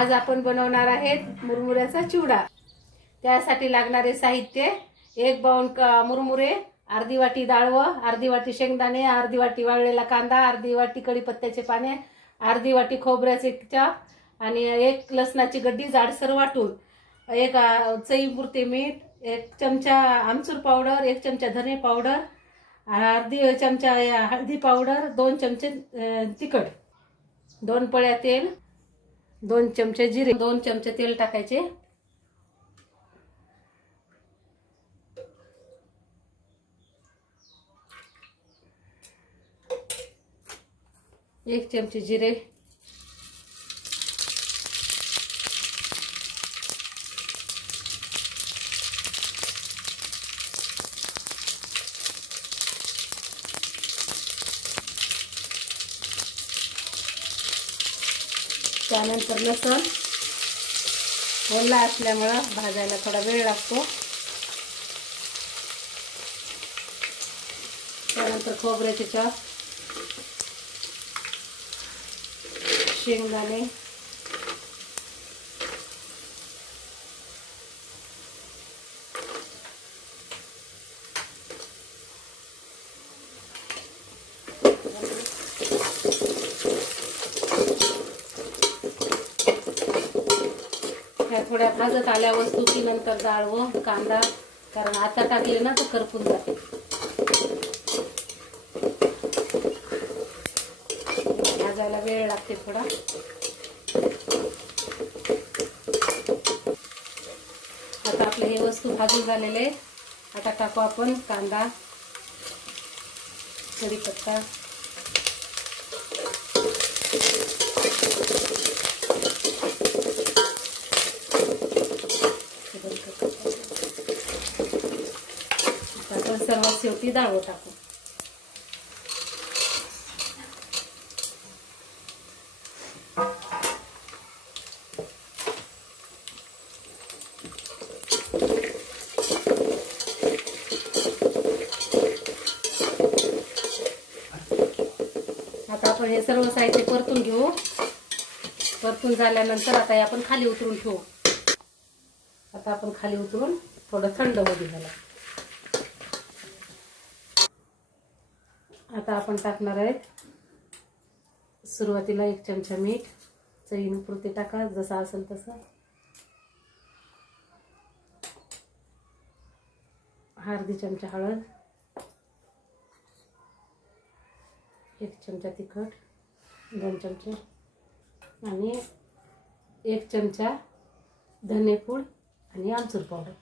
आज आपण बनवणार आहेत मुरमुऱ्याचा चिवडा। त्यासाठी लागणारे साहित्य: 1 बाउल मुरमुरे, अर्धी वाटी डाळ, अर्धी वाटी शेंगदाणे, अर्धी वाटी वाळलेला कांदा, अर्धी वाटी कढीपत्त्याचे पाने, अर्धी वाटी खोबऱ्याचे चाप आणि 1 लसणाची गड्डी जाडसर वाटून, 1 चवीपुरते मीठ, 1 चमचा आमचूर पावडर, 1 चमचा धने पावडर, अर्धी चमचा हळदी पावडर, 2 चमचे तिखट, 2 पळ्या तेल, 2 चमचे जिरे, 2 चमचे तेल टाकायचे, 1 चमचे जिरे, त्यानंतर लसूण ओला असल्यामुळे भाजायला थोडा वेळ लागतो। त्यानंतर खोबऱ्याचे चाप, शेंगदाणे, ह्या थोड्या भाजत आल्या वस्तू की नंतर डाळ व कांदा, कारण आता टाकले ना तर करपून जाते। भाजायला वेळ लागते थोडा। आता आपले हे वस्तू भाजून झालेले, आता टाकू आपण कांदा, कढीपत्ता, सर्वात शेवटी डाळ टाकू। आता आपण हे सर्व साहित्य परतून घेऊ। परतून झाल्यानंतर आता आपण खाली उतरून ठेवू। आता आपण खाली उतरून थोडं थंड होऊ द्यायला। आता आपण टाकणार आहेत सुरुवातीला 1 चमचा मीठ, चवीनुसार टाका जसा असेल तसं, अर्धी चमचा हळद, 1 चमचा तिखट, 2 चमचे आणि 1 चमचा धनेपूड आणि आमचूर पावडर।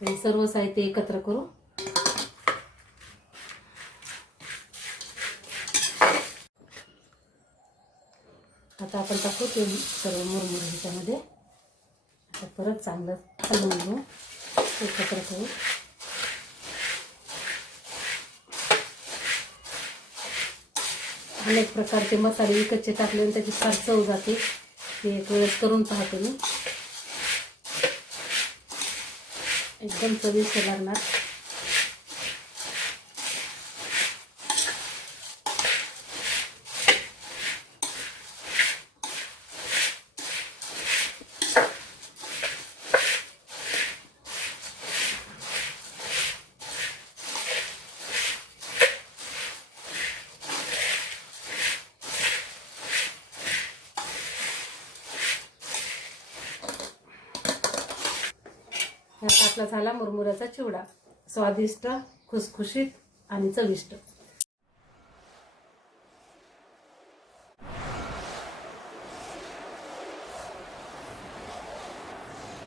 हे सर्व साहित्य एकत्र करू। आता आपण टाकू ते सर्व मुरमुरे ह्याच्यामध्ये। आता परत चांगलं हलवून घेऊ, एकत्र करू। अनेक प्रकारचे मसाले विकतचे टाकले आणि त्याची फार चव जाते, ते एक वेळेस करून पाहते मी, एकदम चविष्ट लागणार। आपला झाला मुरमुऱ्याचा चिवडा, स्वादिष्ट, खुसखुशीत आणि चविष्ट।